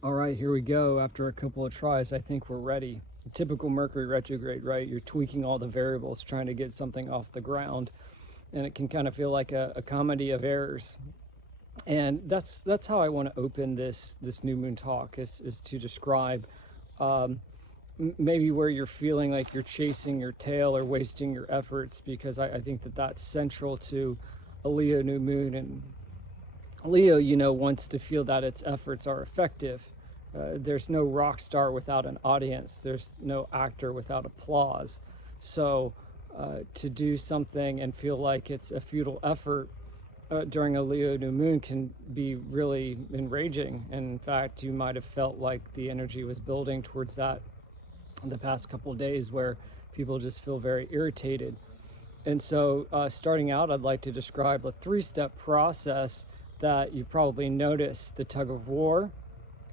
All right, here we go. After a couple of tries, I think we're ready. Typical Mercury retrograde, right? You're tweaking all the variables, trying to get something off the ground, and it can kind of feel like a comedy of errors. And that's how I want to open this new moon talk is to describe um, maybe where you're feeling like you're chasing your tail or wasting your efforts, because I think that that's central to a Leo new moon. And Leo, wants to feel that its efforts are effective. There's no rock star without an audience. There's no actor without applause. So to do something and feel like it's a futile effort during a Leo new moon can be really enraging. And in fact, you might have felt like the energy was building towards that in the past couple of days, where people just feel very irritated. And so, starting out, I'd like to describe a three-step process that you probably noticed: the tug of war,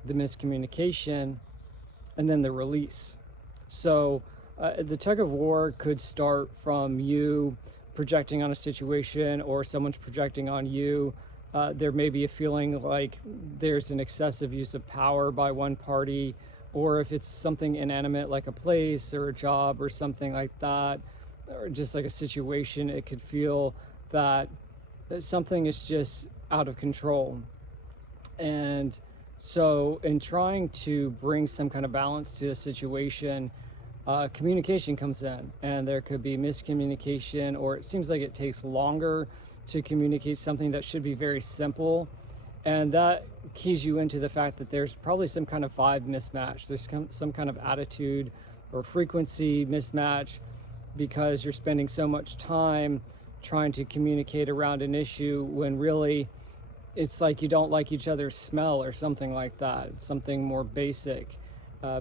the miscommunication, and then the release. So, the tug of war could start from you projecting on a situation, or someone's projecting on you. There may be a feeling like there's an excessive use of power by one party, or if it's something inanimate like a place or a job or something like that, or just like a situation, it could feel that something is just out of control. And so, in trying to bring some kind of balance to a situation, communication comes in, and there could be miscommunication, or it seems like it takes longer to communicate something that should be very simple. And that keys you into the fact that there's probably some kind of vibe mismatch. There's some kind of attitude or frequency mismatch, because you're spending so much time trying to communicate around an issue when really it's like you don't like each other's smell or something like that. It's something more basic,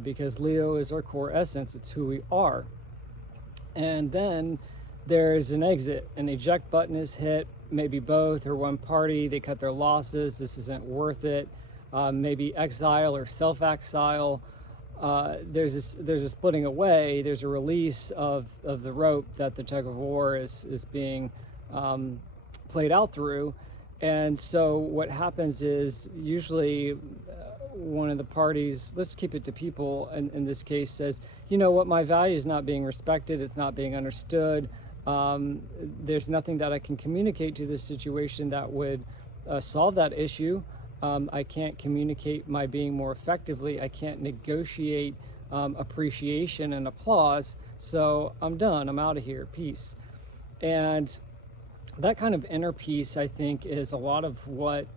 because Leo is our core essence, it's who we are. And then there's an exit, an eject button is hit, maybe both or one party, they cut their losses, this isn't worth it. Maybe exile or self-exile. There's a splitting away, there's a release of the rope that the tug of war is being played out through. And so what happens is usually one of the parties, let's keep it to people in this case, says, you know what, my value is not being respected, it's not being understood. There's nothing that I can communicate to this situation that would solve that issue. I can't communicate my being more effectively. I can't negotiate appreciation and applause. So I'm done. I'm out of here. Peace. And that kind of inner peace, I think, is a lot of what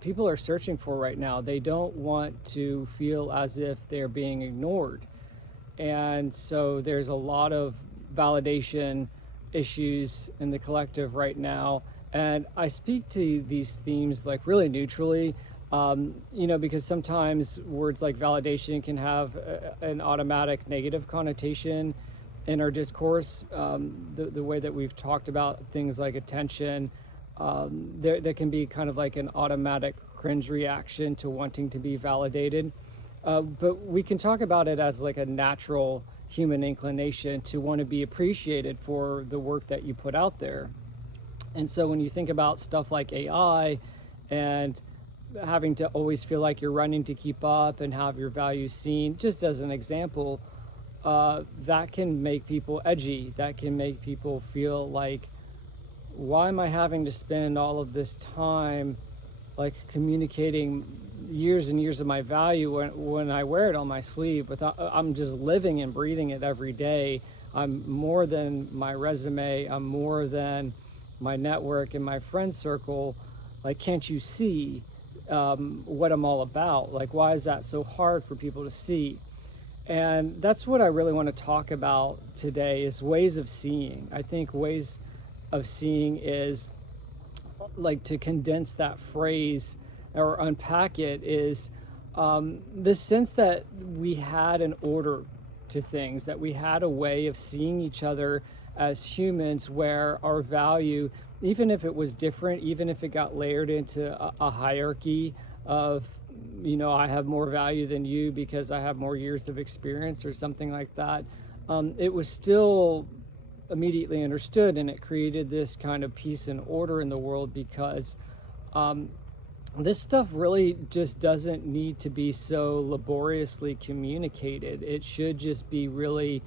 people are searching for right now. They don't want to feel as if they're being ignored. And so there's a lot of validation issues in the collective right now. And I speak to these themes like really neutrally, because sometimes words like validation can have an automatic negative connotation in our discourse. The way that we've talked about things like attention, there can be kind of like an automatic cringe reaction to wanting to be validated. But we can talk about it as like a natural human inclination to want to be appreciated for the work that you put out there. And so when you think about stuff like AI and having to always feel like you're running to keep up and have your values seen, just as an example, that can make people edgy. That can make people feel like, why am I having to spend all of this time like communicating years and years of my value when I wear it on my sleeve? I'm just living and breathing it every day. I'm more than my resume. I'm more than my network and my friend circle. Like, can't you see what I'm all about? Like, why is that so hard for people to see? And that's what I really want to talk about today, is ways of seeing. I think ways of seeing is, like, to condense that phrase or unpack it, is the sense that we had an order to things, that we had a way of seeing each other as humans, where our value, even if it was different, even if it got layered into a hierarchy of, I have more value than you because I have more years of experience or something like that, it was still immediately understood, and it created this kind of peace and order in the world, because this stuff really just doesn't need to be so laboriously communicated. It should just be really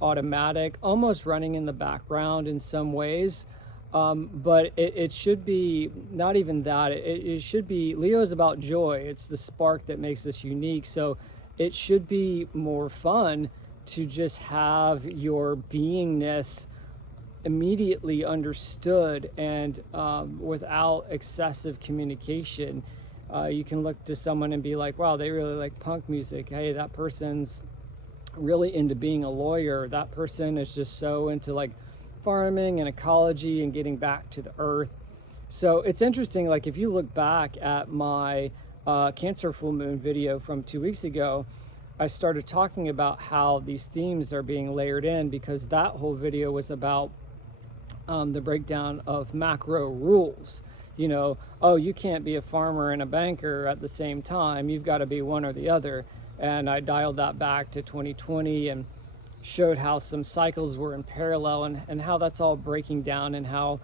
automatic, almost running in the background in some ways. But it should be not even that. It should be, Leo is about joy. It's the spark that makes us unique. So it should be more fun to just have your beingness immediately understood and without excessive communication. You can look to someone and be like, wow, they really like punk music. Hey, that person's really into being a lawyer. That person is just so into like farming and ecology and getting back to the earth. So it's interesting, like if you look back at my Cancer full moon video from 2 weeks ago, I started talking about how these themes are being layered in, because that whole video was about the breakdown of macro rules. You know, oh, you can't be a farmer and a banker at the same time. You've got to be one or the other. And I dialed that back to 2020 and showed how some cycles were in parallel, and how that's all breaking down, and how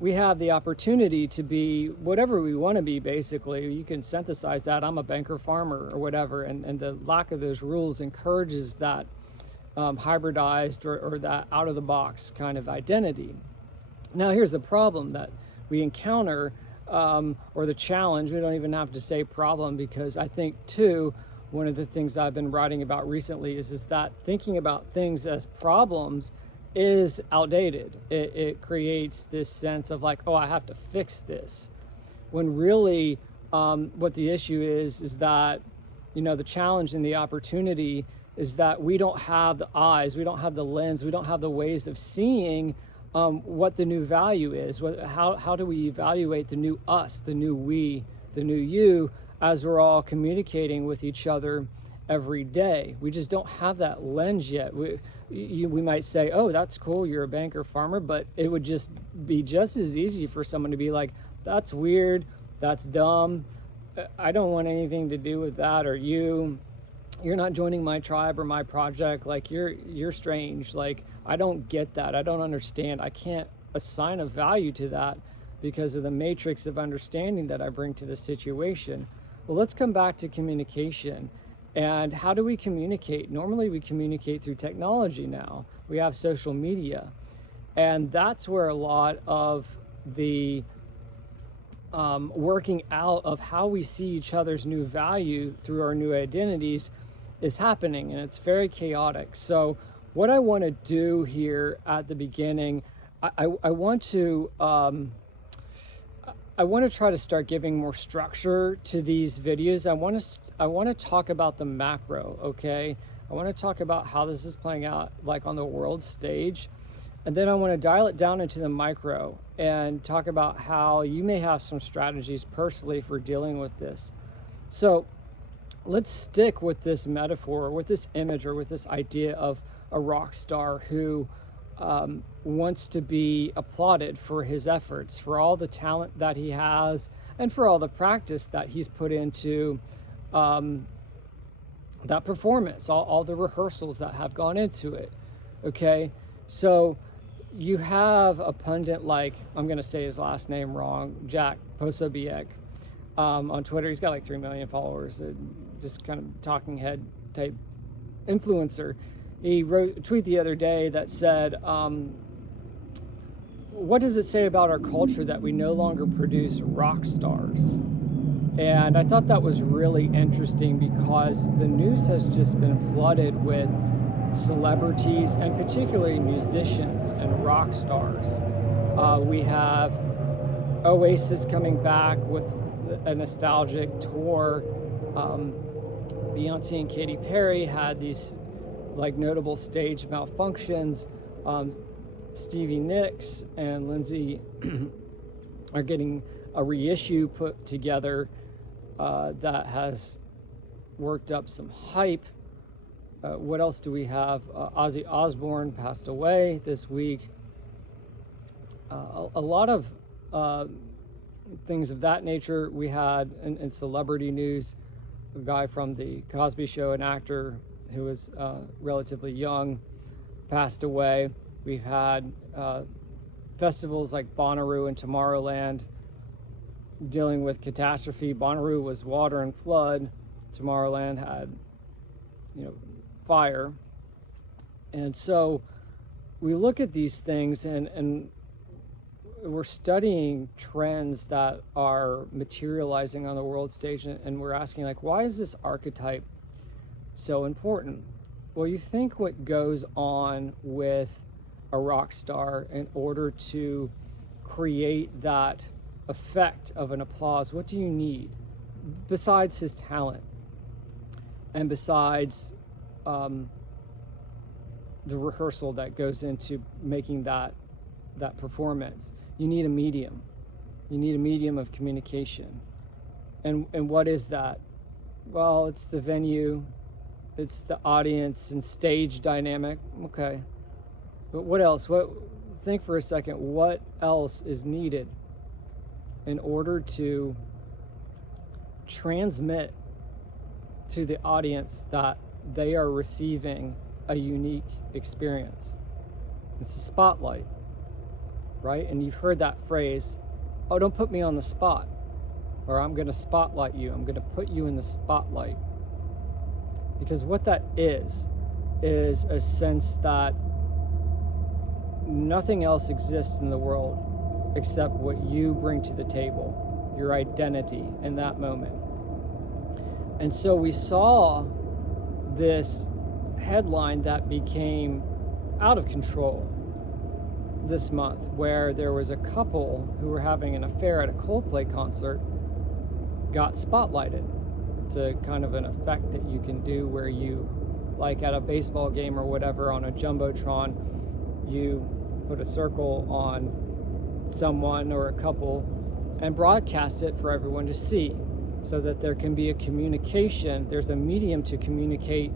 we have the opportunity to be whatever we want to be. Basically, you can synthesize that. I'm a banker farmer or whatever. And the lack of those rules encourages that hybridized or that out of the box kind of identity. Now, here's the problem that we encounter, or the challenge. We don't even have to say problem, because I think, too, one of the things I've been writing about recently is that thinking about things as problems is outdated. It creates this sense of like, oh, I have to fix this. When really, what the issue is that, you know, the challenge and the opportunity is that we don't have the eyes, we don't have the lens, we don't have the ways of seeing what the new value is. How do we evaluate the new us, the new we, the new you, as we're all communicating with each other every day? We just don't have that lens yet. We might say, oh, that's cool, you're a banker farmer, but it would just be just as easy for someone to be like, that's weird, that's dumb, I don't want anything to do with that, or you're not joining my tribe or my project, like you're strange, like I don't get that, I don't understand, I can't assign a value to that because of the matrix of understanding that I bring to the situation. Well, let's come back to communication. And how do we communicate? Normally we communicate through technology now. We have social media. And that's where a lot of the working out of how we see each other's new value through our new identities is happening, and it's very chaotic. So what I want to do here at the beginning, I want to try to start giving more structure to these videos. I want to talk about the macro, okay? I want to talk about how this is playing out like on the world stage. And then I want to dial it down into the micro and talk about how you may have some strategies personally for dealing with this. So let's stick with this metaphor, with this image, or with this idea of a rock star who wants to be applauded for his efforts, for all the talent that he has, and for all the practice that he's put into that performance, all the rehearsals that have gone into it. Okay, so you have a pundit like, I'm going to say his last name wrong, Jack Posobiec, on Twitter. He's got like 3 million followers, just kind of talking head type influencer. He wrote a tweet the other day that said, what does it say about our culture that we no longer produce rock stars? And I thought that was really interesting, because the news has just been flooded with celebrities, and particularly musicians and rock stars. We have Oasis coming back with a nostalgic tour. Beyonce and Katy Perry had these like notable stage malfunctions. Stevie Nicks and Lindsay are getting a reissue put together that has worked up some hype. What else do we have? Ozzy Osbourne passed away this week. A lot of things of that nature. We had in celebrity news, a guy from the Cosby Show, an actor who was relatively young, passed away. We've had festivals like Bonnaroo and Tomorrowland dealing with catastrophe. Bonnaroo was water and flood. Tomorrowland had, fire. And so we look at these things and we're studying trends that are materializing on the world stage, and we're asking, like, why is this archetype so important? Well, you think what goes on with a rock star in order to create that effect of an applause. What do you need besides his talent and besides the rehearsal that goes into making that performance? You need a medium. You need a medium of communication. And what is that? Well, it's the venue, it's the audience and stage dynamic. Okay. But what else? Think for a second, what else is needed in order to transmit to the audience that they are receiving a unique experience? It's a spotlight, right? And you've heard that phrase, oh, don't put me on the spot, or I'm going to spotlight you. I'm going to put you in the spotlight. Because what that is a sense that nothing else exists in the world except what you bring to the table, your identity in that moment. And so we saw this headline that became out of control this month, where there was a couple who were having an affair at a Coldplay concert got spotlighted. It's a kind of an effect that you can do where you, like at a baseball game or whatever, on a jumbotron, you put a circle on someone or a couple and broadcast it for everyone to see, so that there can be a communication. There's a medium to communicate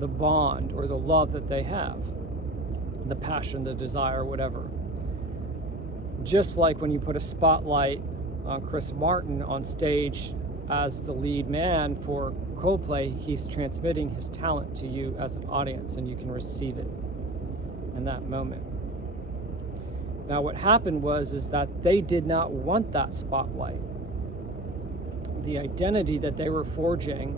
the bond or the love that they have, the passion, the desire, whatever. Just like when you put a spotlight on Chris Martin on stage as the lead man for Coldplay, he's transmitting his talent to you as an audience, and you can receive it in that moment. Now, what happened is that they did not want that spotlight. The identity that they were forging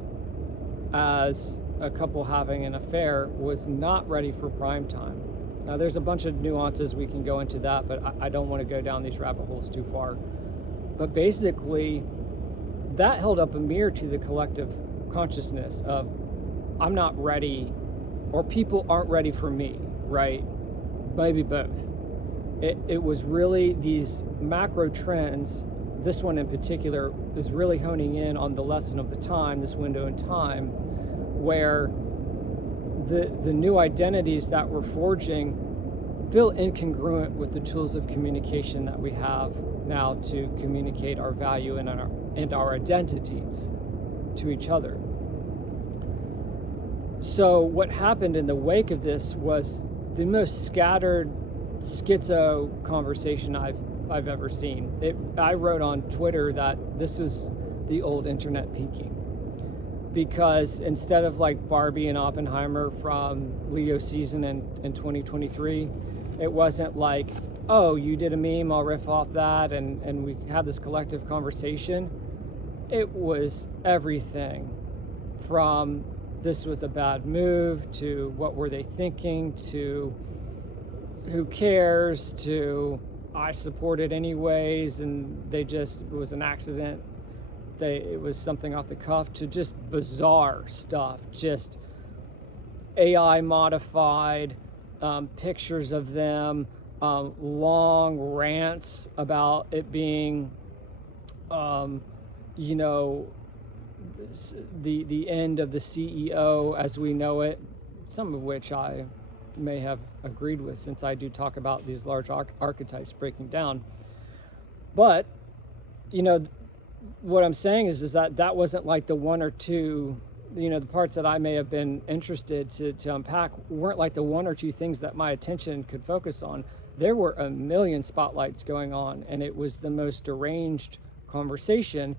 as a couple having an affair was not ready for prime time. Now, there's a bunch of nuances we can go into that, but I don't want to go down these rabbit holes too far. But basically, that held up a mirror to the collective consciousness of, I'm not ready, or people aren't ready for me, right? Maybe both. It was really these macro trends. This one in particular is really honing in on the lesson of the time, this window in time, where the new identities that we're forging feel incongruent with the tools of communication that we have now to communicate our value and our identities to each other. So what happened in the wake of this was the most scattered schizo conversation I've ever seen. I wrote on Twitter that this was the old internet peaking, because instead of like Barbie and Oppenheimer from Leo season in 2023, it wasn't like, oh, you did a meme, I'll riff off that, and we had this collective conversation. It was everything from this was a bad move, to what were they thinking, to who cares, to I support it anyways, and it was an accident. It was something off the cuff, to just bizarre stuff, just AI modified pictures of them, long rants about it being, the end of the CEO as we know it, some of which I may have agreed with, since I do talk about these large archetypes breaking down. But, what I'm saying is that wasn't like the one or two, the parts that I may have been interested to unpack weren't like the one or two things that my attention could focus on. There were a million spotlights going on, and it was the most deranged conversation.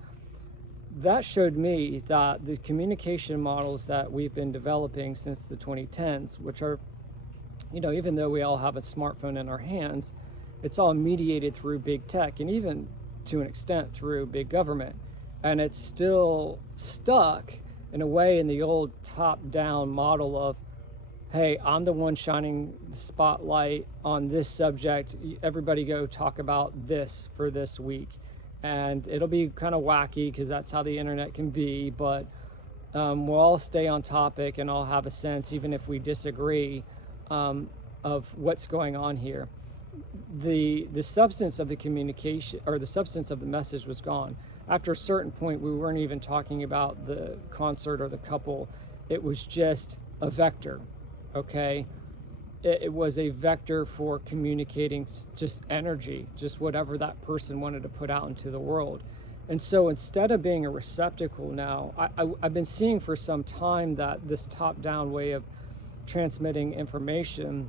That showed me that the communication models that we've been developing since the 2010s, which are, even though we all have a smartphone in our hands, it's all mediated through big tech. And even to an extent through big government. And it's still stuck in a way in the old top-down model of, hey, I'm the one shining the spotlight on this subject. Everybody go talk about this for this week. And it'll be kind of wacky because that's how the internet can be, but we'll all stay on topic and all have a sense, even if we disagree, of what's going on here. The substance of the communication, or the substance of the message, was gone. After a certain point, we weren't even talking about the concert or the couple. It was just a vector, okay? It was a vector for communicating just energy, just whatever that person wanted to put out into the world. And so instead of being a receptacle now, I've been seeing for some time that this top-down way of transmitting information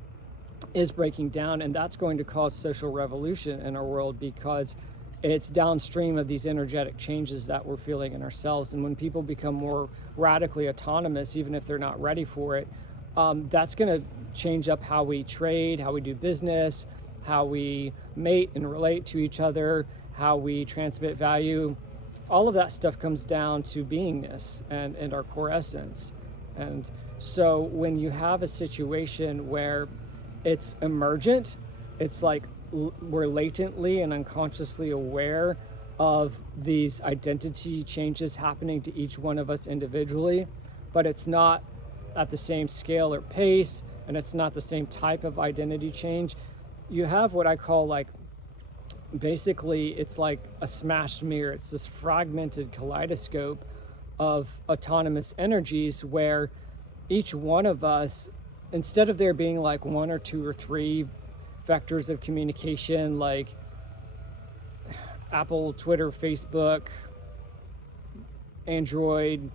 is breaking down, and that's going to cause social revolution in our world because it's downstream of these energetic changes that we're feeling in ourselves. And when people become more radically autonomous, even if they're not ready for it, that's going to change up how we trade, how we do business, how we mate and relate to each other, how we transmit value. All of that stuff comes down to beingness and our core essence. And so when you have a situation where it's emergent, it's like we're latently and unconsciously aware of these identity changes happening to each one of us individually, but it's not at the same scale or pace, and it's not the same type of identity change. You have what I call, like, basically it's like a smashed mirror. It's this fragmented kaleidoscope of autonomous energies where each one of us, instead of there being like one or two or three vectors of communication, like Apple, Twitter, Facebook, Android,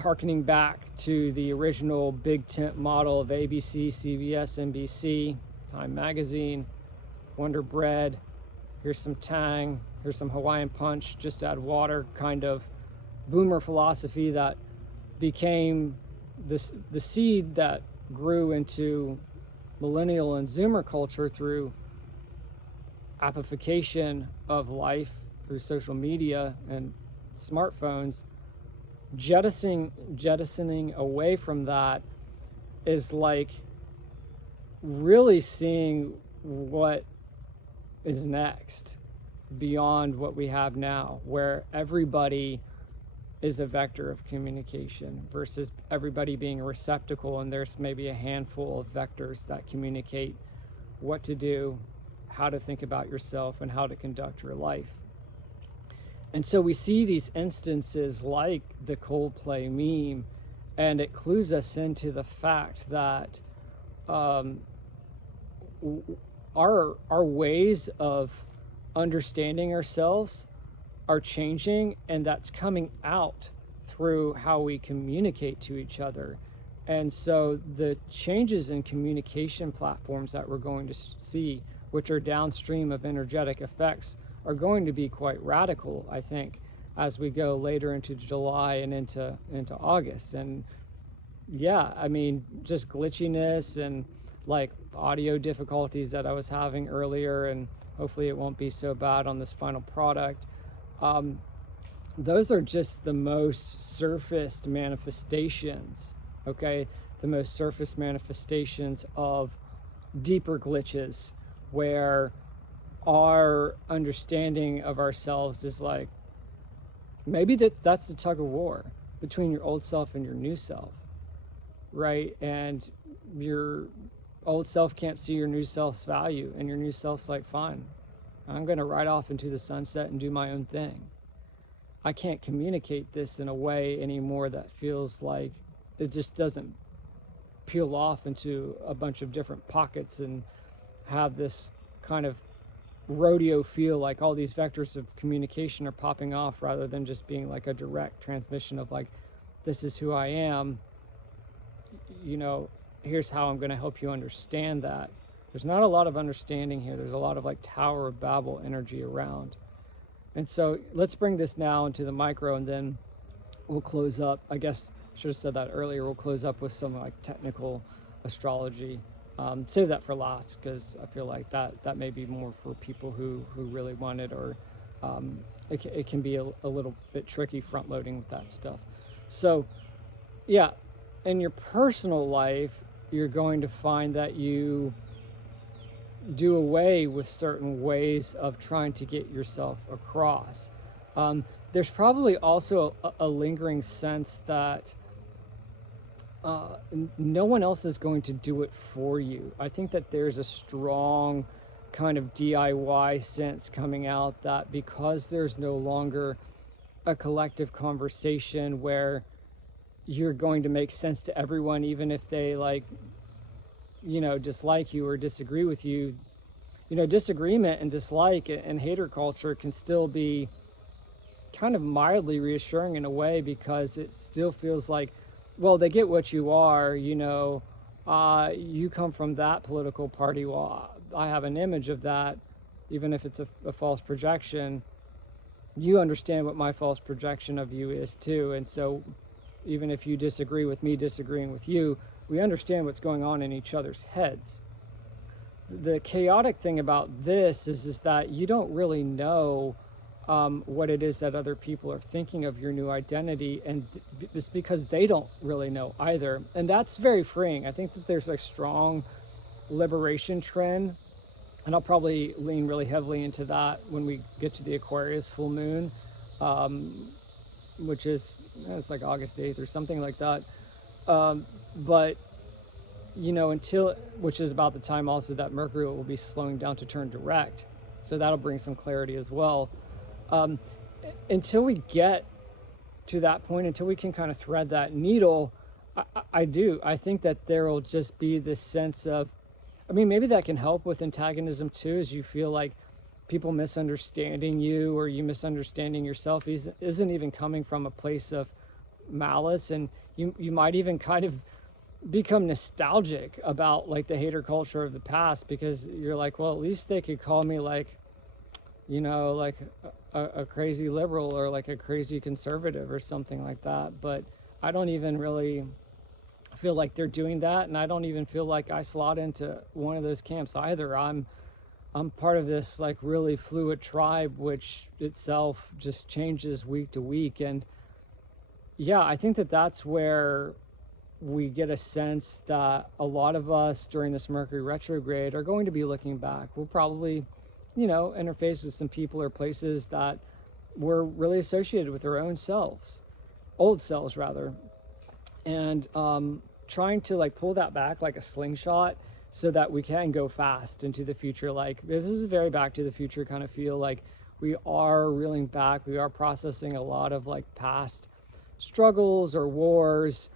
harkening back to the original big tent model of ABC, CBS, NBC, Time Magazine, Wonder Bread, here's some Tang, here's some Hawaiian Punch, just add water kind of boomer philosophy that became the seed that grew into millennial and Zoomer culture through appification of life through social media and smartphones. Jettisoning away from that is like really seeing what is next beyond what we have now, where everybody is a vector of communication versus everybody being a receptacle, and there's maybe a handful of vectors that communicate what to do, how to think about yourself, and how to conduct your life. And so we see these instances like the Coldplay meme, and it clues us into the fact that our ways of understanding ourselves are changing, and that's coming out through how we communicate to each other. And so the changes in communication platforms that we're going to see, which are downstream of energetic effects, are going to be quite radical, I think, as we go later into July and into August. And yeah, I mean, just glitchiness and like audio difficulties that I was having earlier, and hopefully it won't be so bad on this final product. Those are just the most surfaced manifestations, okay? The most surface manifestations of deeper glitches where our understanding of ourselves is like, maybe that's the tug of war between your old self and your new self, right? And your old self can't see your new self's value, and your new self's like, fine, I'm going to ride off into the sunset and do my own thing. I can't communicate this in a way anymore that feels like it just doesn't peel off into a bunch of different pockets and have this kind of rodeo feel, like all these vectors of communication are popping off rather than just being like a direct transmission of like, this is who I am, you know, here's how I'm going to help you understand that. There's not a lot of understanding here. There's a lot of like Tower of Babel energy around. And so let's bring this now into the micro, and then we'll close up. I guess I should have said that earlier. We'll close up with some like technical astrology Save that for last, because I feel like that may be more for people who really want it, or it can be a little bit tricky front loading with that stuff. So yeah, in your personal life, you're going to find that you do away with certain ways of trying to get yourself across. There's probably also a lingering sense that no one else is going to do it for you. I think that there's a strong kind of DIY sense coming out, that because there's no longer a collective conversation where you're going to make sense to everyone, even if they dislike you or disagree with you. Disagreement and dislike and hater culture can still be kind of mildly reassuring in a way, because it still feels like, well, they get what you are, you come from that political party. Well, I have an image of that, even if it's a false projection. You understand what my false projection of you is too. And so even if you disagree with me disagreeing with you, we understand what's going on in each other's heads. The chaotic thing about this is that you don't really know what it is that other people are thinking of your new identity, and it's because they don't really know either. And that's very freeing. I think that there's a strong liberation trend, and I'll probably lean really heavily into that when we get to the Aquarius full moon, which is, it's like August 8th or something like that. But which is about the time also that Mercury will be slowing down to turn direct. So that'll bring some clarity as well. Until we get to that point, until we can kind of thread that needle, I think that there will just be this sense of, maybe that can help with antagonism too, as you feel like people misunderstanding you, or you misunderstanding yourself isn't even coming from a place of malice. And you might even kind of become nostalgic about like the hater culture of the past, because you're like, well, at least they could call me like a crazy liberal, or like a crazy conservative or something like that. But I don't even really feel like they're doing that, and I don't even feel like I slot into one of those camps either. I'm part of this like really fluid tribe, which itself just changes week to week. And yeah, I think that that's where we get a sense that a lot of us during this Mercury retrograde are going to be looking back. We'll probably, interface with some people or places that were really associated with our own selves, old selves rather, and trying to like pull that back like a slingshot, so that we can go fast into the future. Like, this is a very Back to the Future kind of feel. Like, we are reeling back, we are processing a lot of like past struggles or wars.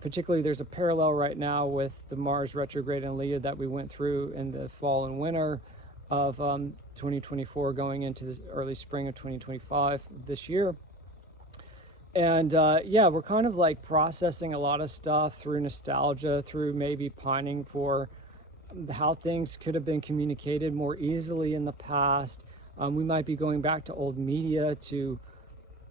Particularly, there's a parallel right now with the Mars retrograde in Leo that we went through in the fall and winter of 2024, going into the early spring of 2025 this year. And we're kind of like processing a lot of stuff through nostalgia, through maybe pining for how things could have been communicated more easily in the past. We might be going back to old media to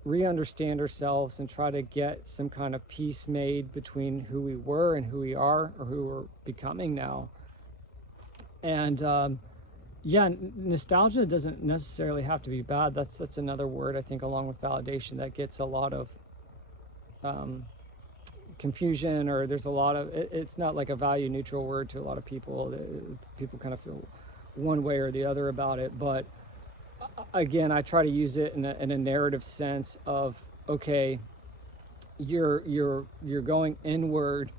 re-understand ourselves and try to get some kind of peace made between who we were and who we are, or who we're becoming now. And nostalgia doesn't necessarily have to be bad. That's another word, I think, along with validation, that gets a lot of confusion, or there's a lot of, it's not like a value neutral word to a lot of people. People kind of feel one way or the other about it. But again, I try to use it in a narrative sense of, okay, you're going inward,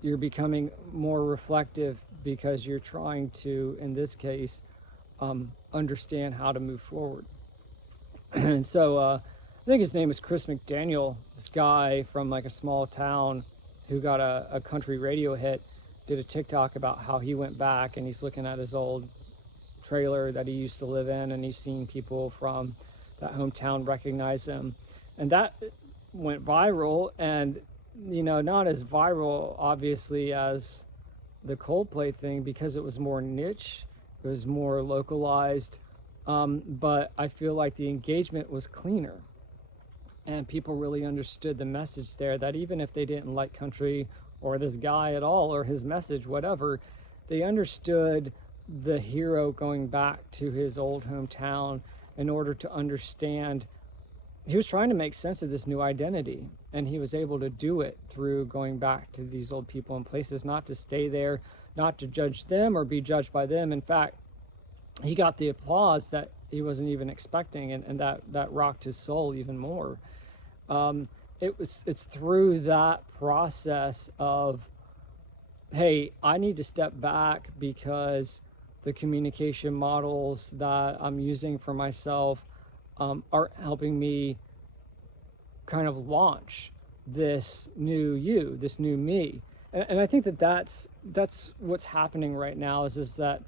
you're becoming more reflective, because you're trying to, in this case, understand how to move forward. And so I think his name is Chris McDaniel, this guy from like a small town who got a country radio hit, did a TikTok about how he went back and he's looking at his old trailer that he used to live in, and he's seeing people from that hometown recognize him. And that went viral, and not as viral obviously as the Coldplay thing, because it was more niche, it was more localized, but I feel like the engagement was cleaner, and people really understood the message there, that even if they didn't like country or this guy at all, or his message, whatever, They understood the hero going back to his old hometown in order to understand. He was trying to make sense of this new identity, and he was able to do it through going back to these old people and places, not to stay there, not to judge them or be judged by them. In fact, he got the applause that he wasn't even expecting, and that rocked his soul even more. It's through that process of, hey, I need to step back because the communication models that I'm using for myself aren't helping me kind of launch this new you, this new me. And I think that's what's happening right now is that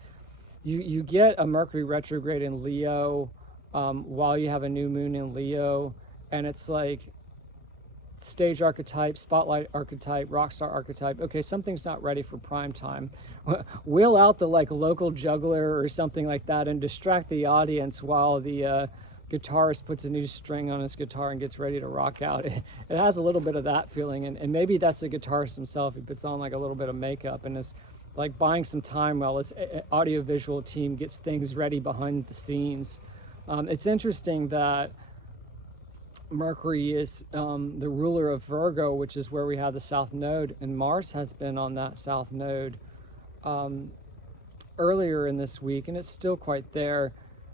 you get a Mercury retrograde in Leo while you have a new moon in Leo, and it's like stage archetype, spotlight archetype, rock star archetype. Okay, something's not ready for prime time. Wheel out the like local juggler or something like that and distract the audience while the guitarist puts a new string on his guitar and gets ready to rock out. It has a little bit of that feeling, and maybe that's the guitarist himself. He puts on like a little bit of makeup and is like buying some time while his audiovisual team gets things ready behind the scenes. It's interesting that Mercury is the ruler of Virgo, which is where we have the South Node, and Mars has been on that South Node earlier in this week, and it's still quite there.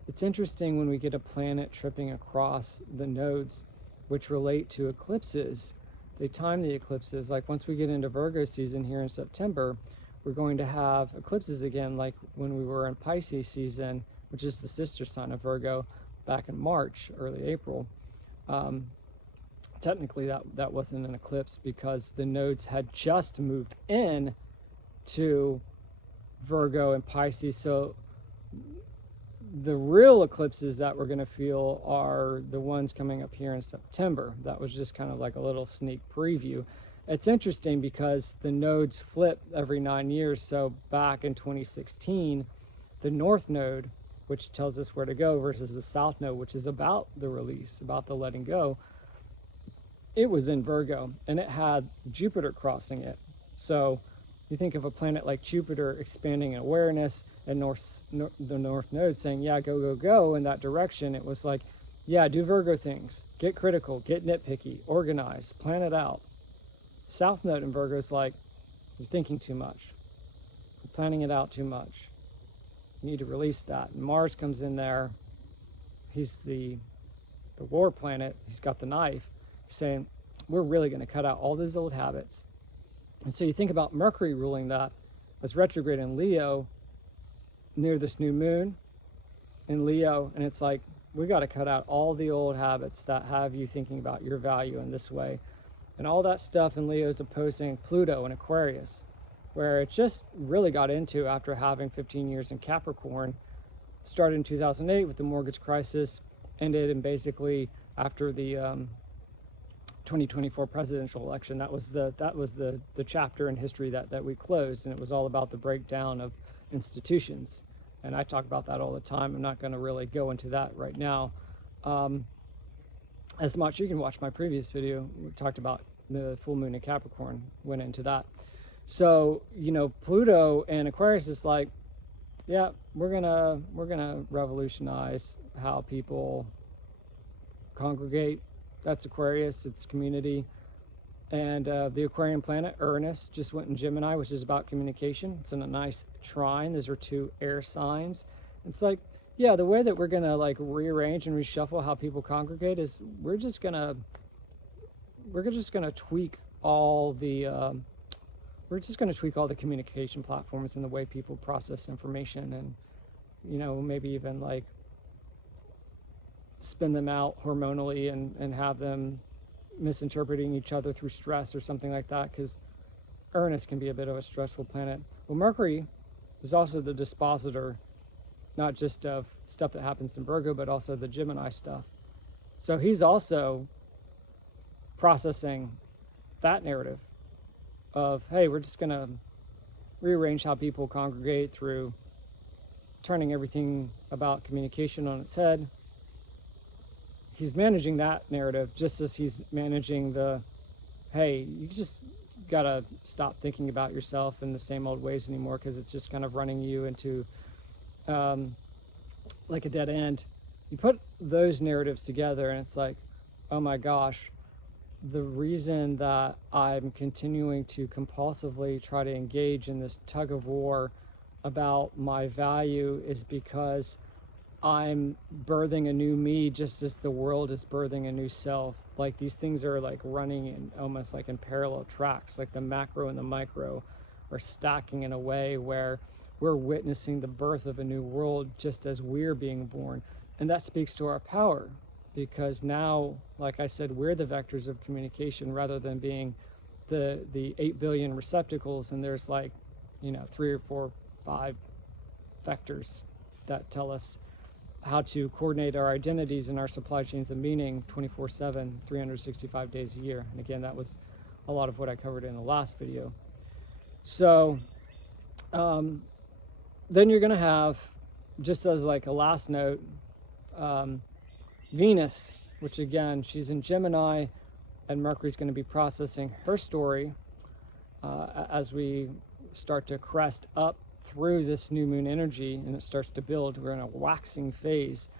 It's interesting when we get a planet tripping across the nodes, which relate to eclipses. They time the eclipses. Like once we get into Virgo season here in September, we're going to have eclipses again, like when we were in Pisces season, which is the sister sign of Virgo, back in March, early April. Technically that wasn't an eclipse because the nodes had just moved in to Virgo and Pisces. So the real eclipses that we're going to feel are the ones coming up here in September. That was just kind of like a little sneak preview. It's interesting because the nodes flip every 9 years. So back in 2016, the North Node, which tells us where to go, versus the South Node, which is about the release, about the letting go, it was in Virgo, and it had Jupiter crossing it. So you think of a planet like Jupiter expanding awareness, and the North Node saying, yeah, go, go, go in that direction. It was like, yeah, do Virgo things, get critical, get nitpicky, organize, plan it out. South Node in Virgo is like, you're thinking too much, you're planning it out too much. You need to release that. And Mars comes in there. He's the war planet. He's got the knife, saying, we're really going to cut out all those old habits. And so you think about Mercury ruling that as retrograde in Leo near this new moon in Leo, and it's like, we got to cut out all the old habits that have you thinking about your value in this way. And all that stuff in Leo is opposing Pluto and Aquarius, where it just really got into after having 15 years in Capricorn. Started in 2008 with the mortgage crisis, ended in basically after the 2024 presidential election. That was the chapter in history that we closed, and it was all about the breakdown of institutions. And I talk about that all the time. I'm not going to really go into that right now as much. You can watch my previous video. We talked about the full moon in Capricorn, went into that. So, Pluto and Aquarius is like, yeah, we're gonna revolutionize how people congregate. That's Aquarius, it's community. And the Aquarian planet, Uranus, just went in Gemini, which is about communication. It's in a nice trine. Those are two air signs. It's like, yeah, the way that we're gonna like rearrange and reshuffle how people congregate is we're just gonna tweak all the communication platforms and the way people process information, and maybe even like spin them out hormonally and have them misinterpreting each other through stress or something like that, because Uranus can be a bit of a stressful planet. Well, Mercury is also the dispositor, not just of stuff that happens in Virgo, but also the Gemini stuff. So he's also processing that narrative of, hey, we're just going to rearrange how people congregate through turning everything about communication on its head. He's managing that narrative just as he's managing the, hey, you just gotta stop thinking about yourself in the same old ways anymore, because it's just kind of running you into um, like a dead end. You put those narratives together, and it's like, oh my gosh, the reason that I'm continuing to compulsively try to engage in this tug of war about my value is because I'm birthing a new me, just as the world is birthing a new self. Like, these things are like running in almost like in parallel tracks, like the macro and the micro are stacking in a way where we're witnessing the birth of a new world just as we're being born. And that speaks to our power, because now, like I said, we're the vectors of communication rather than being the 8 billion receptacles, and there's like, 3 or 4, 5 vectors that tell us how to coordinate our identities and our supply chains of meaning 24/7, 365 days a year. And again, that was a lot of what I covered in the last video. So then you're going to have, just as like a last note, Venus, which again, she's in Gemini, and Mercury's going to be processing her story as we start to crest up through this new moon energy, and it starts to build. We're in a waxing phase.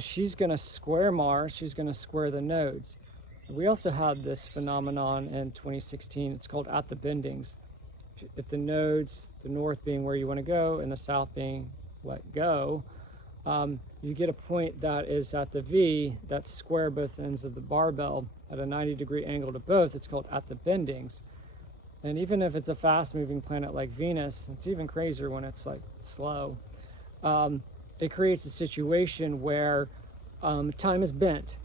She's going to square Mars. She's going to square the nodes. We also had this phenomenon in 2016. It's called at the bendings. If the nodes, the north being where you want to go and the south being let go, you get a point that is at the V, that's square both ends of the barbell at a 90-degree angle to both. It's called at the bendings. And even if it's a fast-moving planet like Venus, it's even crazier when it's like slow. It creates a situation where time is bent,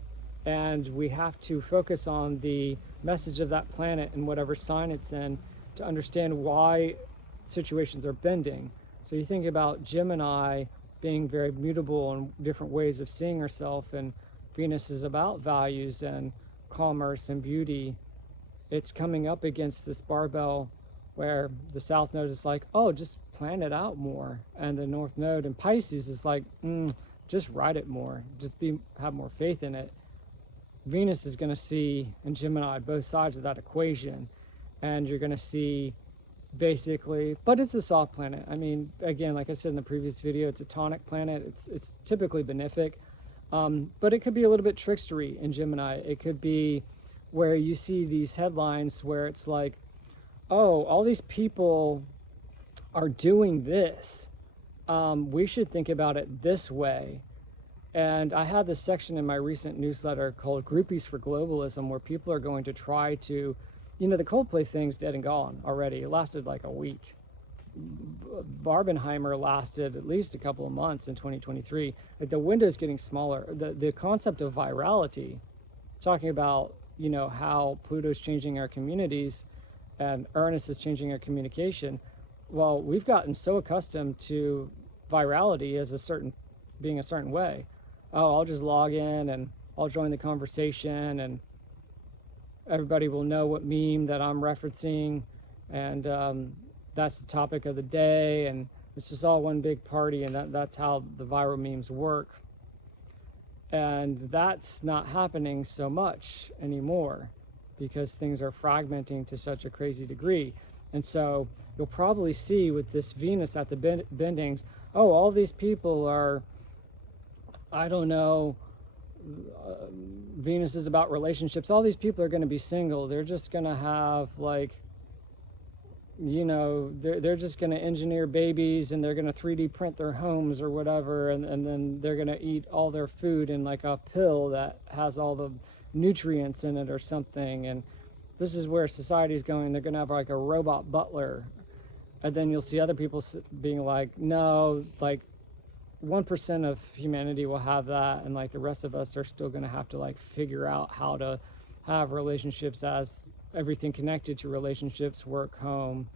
and we have to focus on the message of that planet and whatever sign it's in to understand why situations are bending. So you think about Gemini being very mutable and different ways of seeing herself, and Venus is about values and commerce and beauty. It's coming up against this barbell where the south node is like, oh, just plan it out more, and the north node in Pisces is like, just write it more, just have more faith in it. Venus is going to see in Gemini both sides of that equation, and you're going to see basically, but it's a soft planet. I mean, again, like I said in the previous video, it's a tonic planet. It's typically benefic, but it could be a little bit trickstery in Gemini. It could be where you see these headlines where it's like, oh, all these people are doing this. We should think about it this way. And I had this section in my recent newsletter called Groupies for Globalism, where people are going to try to, the Coldplay thing's dead and gone already. It lasted like a week. Barbenheimer lasted at least a couple of months in 2023. Like, the window's getting smaller. The concept of virality, talking about, how Pluto's changing our communities and Uranus is changing our communication. Well, we've gotten so accustomed to virality as being a certain way. Oh, I'll just log in and I'll join the conversation, and everybody will know what meme that I'm referencing, and that's the topic of the day, and it's just all one big party, and that's how the viral memes work. And that's not happening so much anymore because things are fragmenting to such a crazy degree. And so you'll probably see with this Venus at the bendings, oh, all these people are, I don't know, Venus is about relationships. All these people are going to be single. They're just going to have they're just going to engineer babies, and they're going to 3D print their homes or whatever, and then they're going to eat all their food in like a pill that has all the nutrients in it or something. And this is where society's going. They're going to have like a robot butler. And then you'll see other people being like, no, like 1% of humanity will have that, and like the rest of us are still going to have to like figure out how to have relationships as everything connected to relationships, work, home,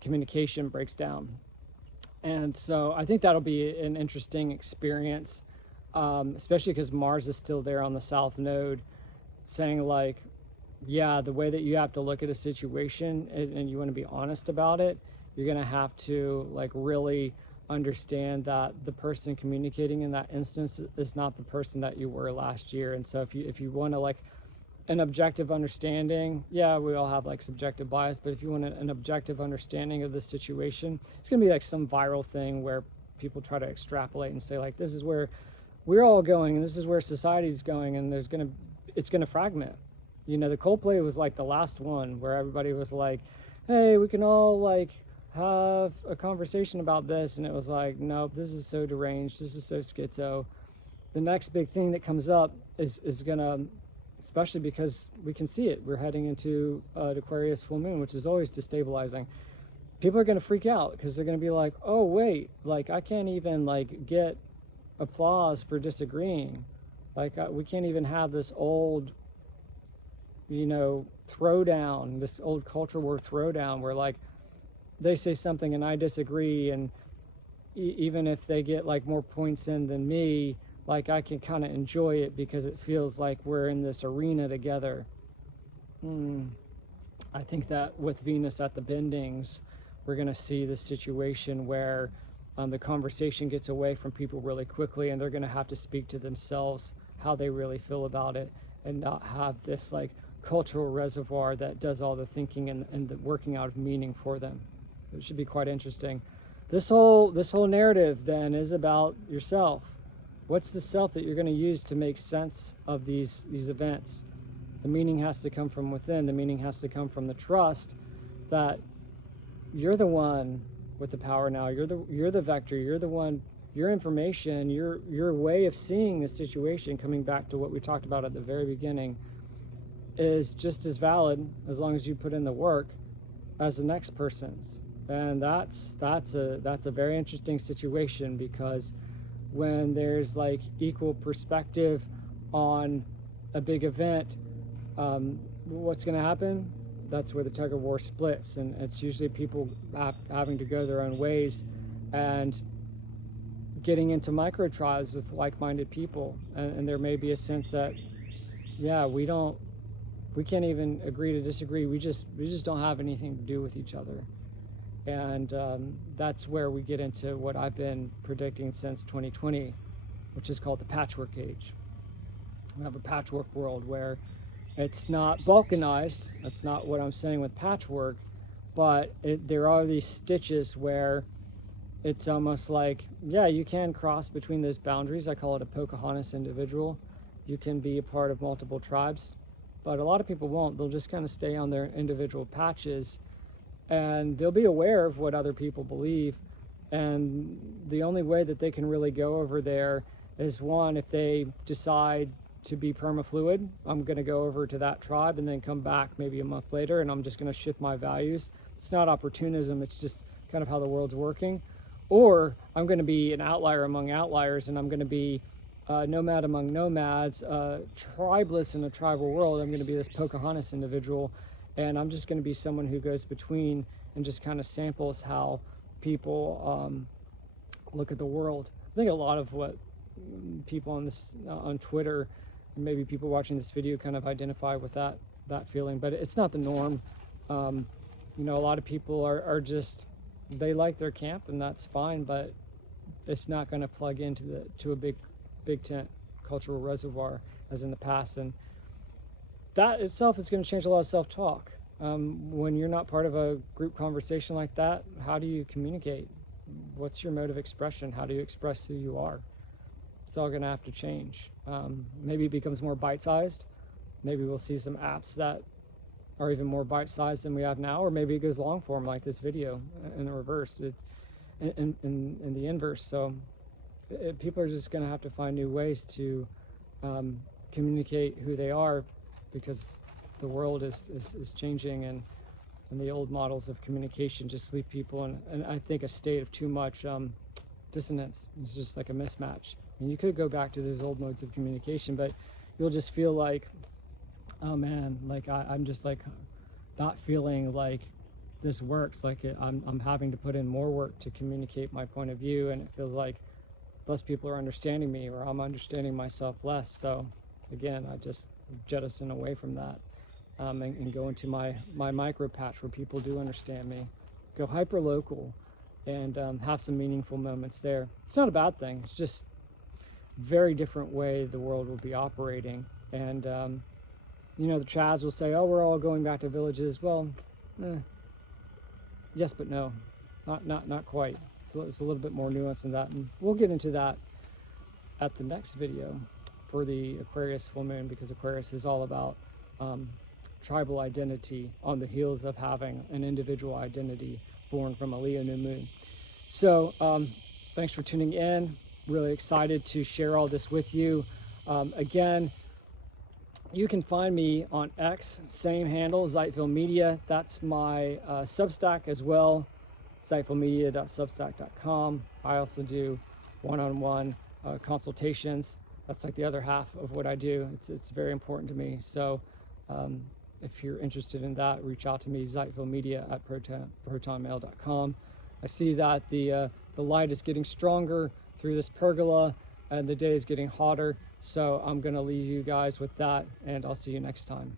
communication breaks down. And so I think that'll be an interesting experience, especially because Mars is still there on the south node, saying like, yeah, the way that you have to look at a situation and you want to be honest about it, you're going to have to like really understand that the person communicating in that instance is not the person that you were last year. And so if you want to like an objective understanding, yeah, we all have like subjective bias, but if you want an objective understanding of the situation, it's going to be like some viral thing where people try to extrapolate and say like, this is where we're all going and this is where society's going, and it's going to fragment. You know, the Coldplay was like the last one where everybody was like, hey, we can all like have a conversation about this, and it was like, nope, this is so deranged, this is so schizo. The next big thing that comes up is gonna, especially because we can see it, we're heading into an Aquarius full moon, which is always destabilizing. People are gonna freak out because they're gonna be like, oh wait, like I can't even like get applause for disagreeing. Like we can't even have this old, you know, throwdown, this old culture war throwdown where like they say something and I disagree, and even if they get like more points in than me, like I can kind of enjoy it because it feels like we're in this arena together. I think that with Venus at the bendings, we're going to see this situation where the conversation gets away from people really quickly, and they're going to have to speak to themselves how they really feel about it, and not have this like cultural reservoir that does all the thinking and the working out of meaning for them. So it should be quite interesting. This whole narrative then is about yourself. What's the self that you're going to use to make sense of these events? The meaning has to come from within. The meaning has to come from the trust that you're the one with the power now. You're the vector. You're the one. Your information, your way of seeing the situation, coming back to what we talked about at the very beginning, is just as valid as long as you put in the work as the next person's. And that's a very interesting situation, because when there's like equal perspective on a big event, what's going to happen? That's where the tug of war splits, and it's usually people having to go their own ways and getting into micro tribes with like-minded people. And there may be a sense that, yeah, we can't even agree to disagree. We just don't have anything to do with each other. And that's where we get into what I've been predicting since 2020, which is called the patchwork age. We have a patchwork world where it's not balkanized. That's not what I'm saying with patchwork, but there are these stitches where it's almost like, yeah, you can cross between those boundaries. I call it a Pocahontas individual. You can be a part of multiple tribes, but a lot of people won't. They'll just kind of stay on their individual patches, and they'll be aware of what other people believe. And the only way that they can really go over there is, one, if they decide to be permafluid, I'm going to go over to that tribe and then come back maybe a month later, and I'm just going to shift my values. It's not opportunism, it's just kind of how the world's working. Or I'm going to be an outlier among outliers, and I'm going to be nomad among nomads, tribeless in a tribal world. I'm going to be this Pocahontas individual, and I'm just going to be someone who goes between and just kind of samples how people look at the world. I think a lot of what people on Twitter, and maybe people watching this video, kind of identify with that feeling, but it's not the norm. You know, a lot of people are just, they like their camp, and that's fine, but it's not going to plug into a big tent cultural reservoir as in the past. And that itself is going to change a lot of self-talk. When you're not part of a group conversation like that, how do you communicate? What's your mode of expression? How do you express who you are? It's all going to have to change. Maybe it becomes more bite-sized. Maybe we'll see some apps that are even more bite-sized than we have now, or maybe it goes long form like this video in the reverse, in the inverse. So people are just going to have to find new ways to communicate who they are, because the world is changing, and the old models of communication just leave people in, and I think, a state of too much dissonance. It's just like a mismatch. I mean, you could go back to those old modes of communication, but you'll just feel like, oh man, like I'm just like not feeling like this works. Like I'm having to put in more work to communicate my point of view, and it feels like less people are understanding me, or I'm understanding myself less. So again, I just jettison away from that, and go into my micro patch where people do understand me. Go hyper local, and have some meaningful moments there. It's not a bad thing. It's just very different way the world will be operating. And You know, the Chads will say, oh, we're all going back to villages. Well, yes, but no, not quite. So it's a little bit more nuanced than that. And we'll get into that at the next video for the Aquarius full moon, because Aquarius is all about tribal identity on the heels of having an individual identity born from a Leo new moon. So thanks for tuning in. Really excited to share all this with you. Again, you can find me on X, same handle, Zeitville Media. That's my Substack as well, zeitvillemedia.substack.com. I also do one-on-one consultations. That's like the other half of what I do. It's very important to me. So if you're interested in that, reach out to me, zeitvillemedia@protonmail.com. I see that the light is getting stronger through this pergola and the day is getting hotter. So I'm going to leave you guys with that, and I'll see you next time.